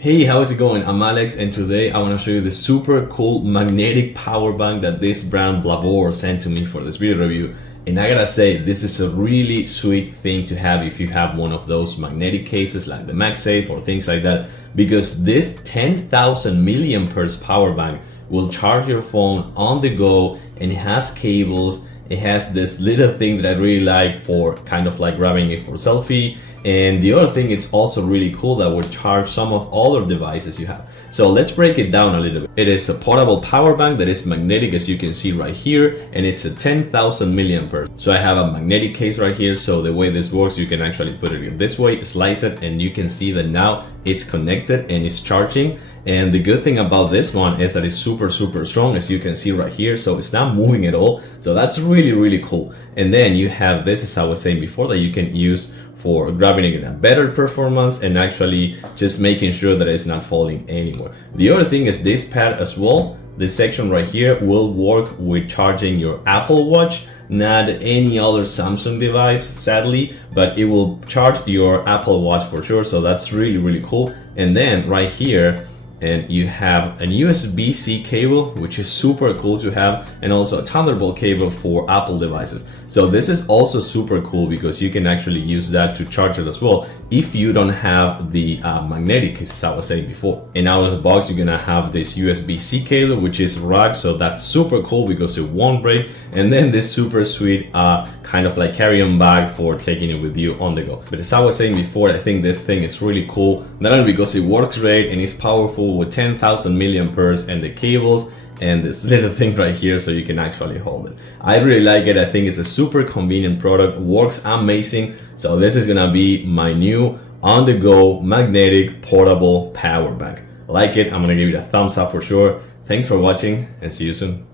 Hey, how's it going? I'm Alex, and today I want to show you the super cool magnetic power bank that this brand BLAVOR sent to me for this video review. And I gotta say, this is a really sweet thing to have if you have one of those magnetic cases like the MagSafe or things like that, because this 10,000 milliamperes power bank will charge your phone on the go, and it has cables. It has this little thing that I really like for kind of like grabbing it for selfie. And the other thing, it's also really cool that will charge some of other devices you have. So let's break it down a little bit. It is a portable power bank that is magnetic, as you can see right here, and it's a 10,000 milliamperes. So I have a magnetic case right here. So the way this works, you can actually put it this way, slice it, and you can see that now it's connected and it's charging. And the good thing about this one is that it's super strong, as you can see right here. So it's not moving at all. So that's really cool. And then you have this, as I was saying before, that you can use for grabbing it in a better performance and actually just making sure that it's not falling anywhere. The other thing is this pad as well. This section right here will work with charging your Apple Watch, not any other Samsung device, sadly, but it will charge your Apple Watch for sure. So that's really cool. And then right here, and you have a USB-C cable, which is super cool to have, and also a Thunderbolt cable for Apple devices. So this is also super cool because you can actually use that to charge it as well if you don't have the magnetic case, as I was saying before. And out of the box, you're gonna have this USB-C cable, which is rugged, so that's super cool because it won't break. And then this super sweet kind of like carry-on bag for taking it with you on the go. But as I was saying before, I think this thing is really cool, not only because it works great and it's powerful with 10,000 milliamperes and the cables and this little thing right here so you can actually hold it. I really like it. I think it's a super convenient product, works amazing. So this is gonna be my new on-the-go magnetic portable power bank. Like it, I'm gonna give it a thumbs up for sure. Thanks for watching and see you soon.